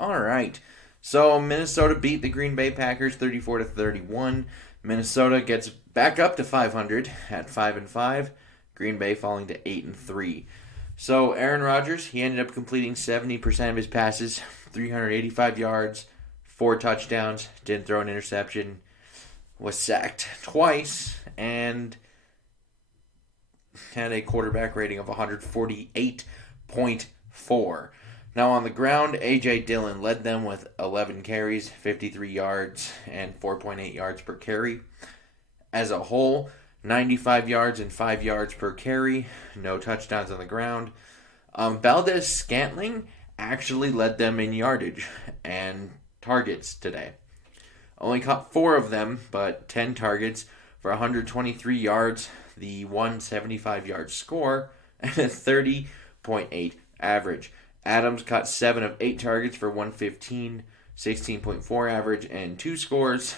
All right. So Minnesota beat the Green Bay Packers 34-31. Minnesota gets back up to 500 at 5-5. Green Bay falling to 8-3. So Aaron Rodgers, he ended up completing 70% of his passes, 385 yards, 4 touchdowns, didn't throw an interception, was sacked twice, and had a quarterback rating of 148.4. Now on the ground, A.J. Dillon led them with 11 carries, 53 yards, and 4.8 yards per carry. As a whole, 95 yards and 5 yards per carry, no touchdowns on the ground. Valdez Scantling actually led them in yardage and targets today. Only caught 4 of them, but 10 targets for 123 yards, the 175-yard score, and a 30.8 average. Adams caught 7 of 8 targets for 115, 16.4 average, and 2 scores.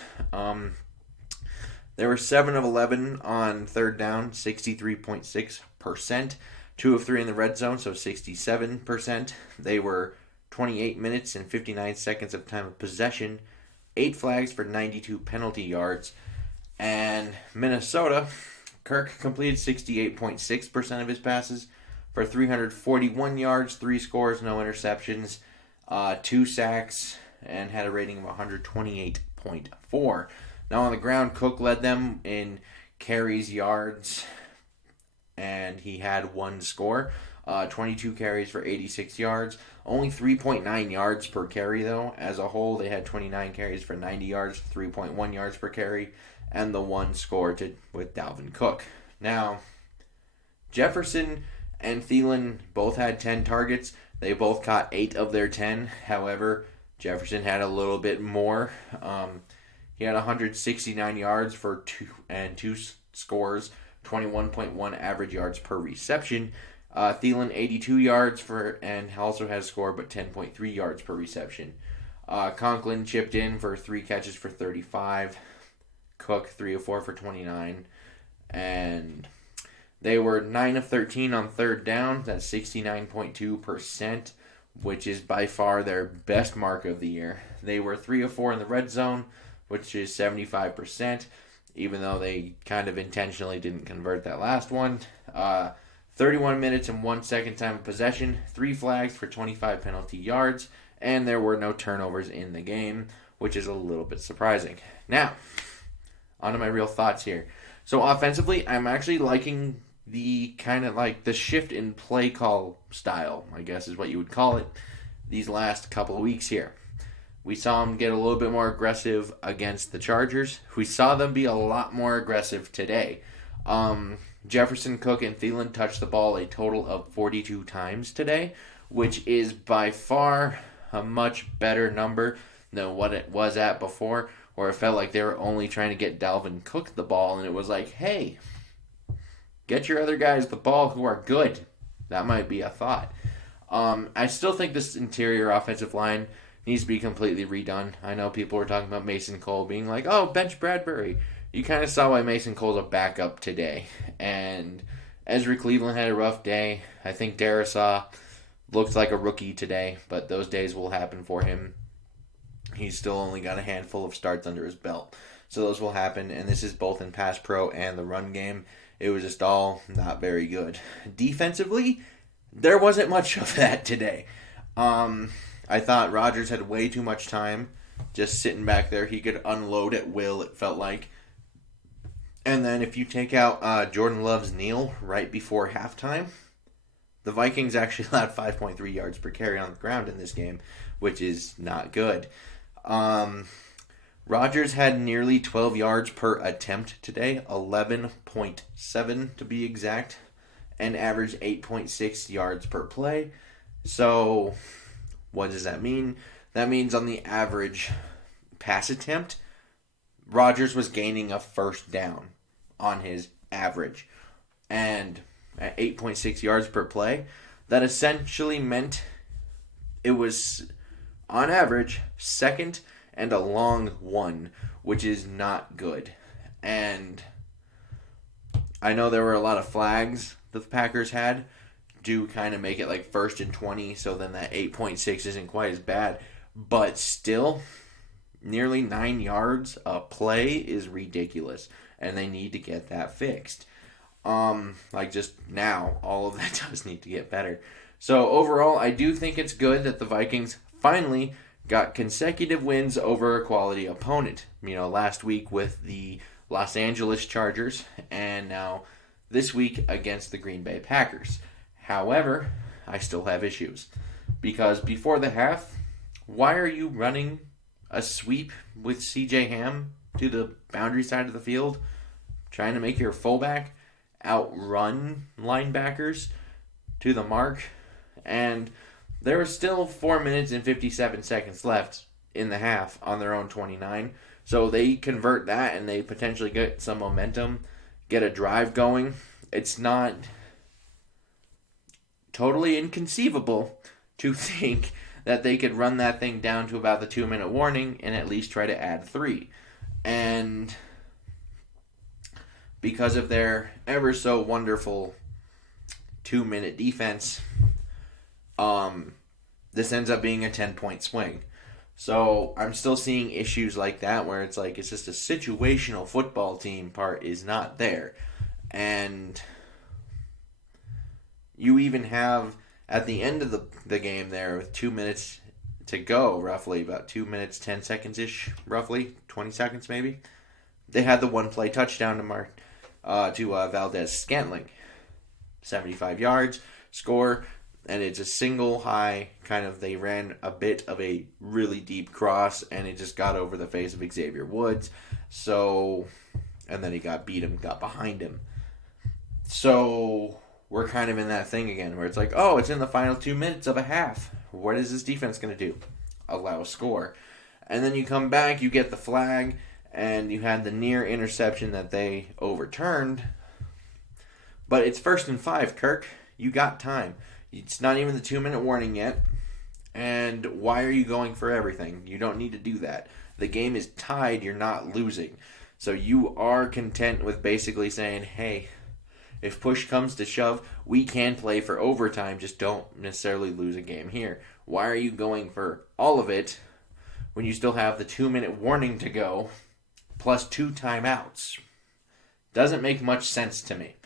There were 7 of 11 on third down, 63.6%. 2 of 3 in the red zone, so 67%. They were 28 minutes and 59 seconds of time of possession. 8 flags for 92 penalty yards. And Minnesota, Kirk completed 68.6% of his passes for 341 yards, 3 scores, no interceptions, 2 sacks, and had a rating of 128.4. Now on the ground, Cook led them in carries, yards, and he had 1 score. 22 carries for 86 yards. Only 3.9 yards per carry, though. As a whole, they had 29 carries for 90 yards, 3.1 yards per carry, and the 1 score with Dalvin Cook. Now, Jefferson and Thielen both had 10 targets. They both caught 8 of their 10. However, Jefferson had a little bit more. He had 169 yards for 2 scores, 21.1 average yards per reception. Thielen 82 yards and also had a score, but 10.3 yards per reception. Conklin chipped in for 3 catches for 35. Cook 3 of 4 for 29. And they were 9 of 13 on third down. That's 69.2%, which is by far their best mark of the year. They were 3 of 4 in the red zone, which is 75%, even though they kind of intentionally didn't convert that last one. 31 minutes and 1 second time of possession, 3 flags for 25 penalty yards, and there were no turnovers in the game, which is a little bit surprising. Now, on to my real thoughts here. So offensively, I'm actually liking the kind of like the shift in play call style, I guess is what you would call it, these last couple of weeks here. We saw them get a little bit more aggressive against the Chargers. We saw them be a lot more aggressive today. Jefferson, Cook, and Thielen touched the ball a total of 42 times today, which is by far a much better number than what it was at before, where it felt like they were only trying to get Dalvin Cook the ball, and it was like, hey, get your other guys the ball who are good. That might be a thought. I still think this interior offensive line needs to be completely redone. I know people were talking about Mason Cole being like, oh, bench Bradbury. You kind of saw why Mason Cole's a backup today. And Ezra Cleveland had a rough day. I think Darisaw looked like a rookie today, but those days will happen for him. He's still only got a handful of starts under his belt. So those will happen, and this is both in pass pro and the run game. It was just all not very good. Defensively, there wasn't much of that today. I thought Rodgers had way too much time just sitting back there. He could unload at will, it felt like. And then if you take out Jordan Love's kneel right before halftime, the Vikings actually allowed 5.3 yards per carry on the ground in this game, which is not good. Rodgers had nearly 12 yards per attempt today, 11.7 to be exact, and averaged 8.6 yards per play. So what does that mean? That means on the average pass attempt, Rodgers was gaining a first down on his average. And at 8.6 yards per play, that essentially meant it was, on average, second and a long one, which is not good. And I know there were a lot of flags the Packers had to kind of make it like 1st and 20, so then that 8.6 isn't quite as bad. but still, nearly 9 yards a play is ridiculous, and they need to get that fixed. Just now, all of that does need to get better. So overall, I do think it's good that the Vikings finally got consecutive wins over a quality opponent. Last week with the Los Angeles Chargers, and now this week against the Green Bay Packers. However, I still have issues. Because before the half, why are you running a sweep with CJ Ham to the boundary side of the field, trying to make your fullback outrun linebackers to the mark? And there was still 4 minutes and 57 seconds left in the half on their own 29. So they convert that and they potentially get some momentum, get a drive going. It's not totally inconceivable to think that they could run that thing down to about the 2-minute warning and at least try to add 3. And because of their ever so wonderful 2-minute defense, this ends up being a 10-point swing. So I'm still seeing issues like that where it's like it's just a situational football team part is not there. And you even have at the end of the game there with 2 minutes to go, roughly about 2 minutes 10 seconds-ish, roughly 20 seconds maybe, they had the one-play touchdown to Valdez-Scantling. 75 yards, score, and it's a single high kind of, they ran a bit of a really deep cross, and it just got over the face of Xavier Woods. So, and then he got behind him. So, we're kind of in that thing again where it's like, oh, it's in the final 2 minutes of a half. What is this defense going to do? Allow a score. And then you come back, you get the flag, and you had the near interception that they overturned. But it's 1st and 5, Kirk. You got time. It's not even the 2-minute warning yet. And why are you going for everything? You don't need to do that. The game is tied. You're not losing. So you are content with basically saying, hey, if push comes to shove, we can play for overtime. Just don't necessarily lose a game here. Why are you going for all of it when you still have the 2-minute warning to go plus 2 timeouts? Doesn't make much sense to me.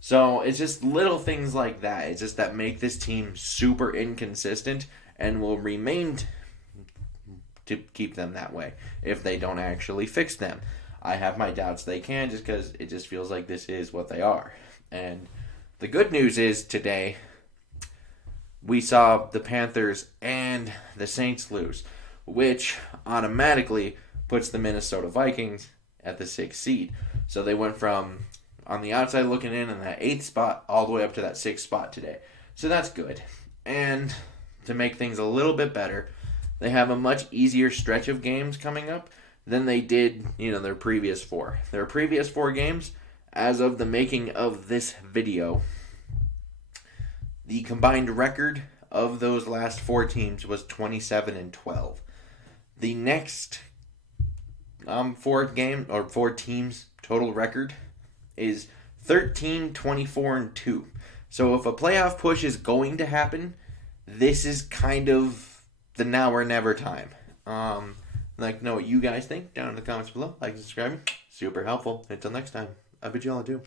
So it's just little things like that. It's just that make this team super inconsistent and will remain to keep them that way if they don't actually fix them. I have my doubts they can, just because it just feels like this is what they are. And the good news is today we saw the Panthers and the Saints lose, which automatically puts the Minnesota Vikings at the 6th seed. So they went from on the outside looking in that 8th spot all the way up to that 6th spot today. So that's good. And to make things a little bit better, they have a much easier stretch of games coming up than they did, their previous 4. Their previous 4 games, as of the making of this video, the combined record of those last 4 teams was 27-12. The next 4 teams total record is 13-24-2. So if a playoff push is going to happen, this is kind of the now or never time. Know what you guys think down in the comments below. Like and subscribe. Super helpful. Until next time, I bid you all adieu.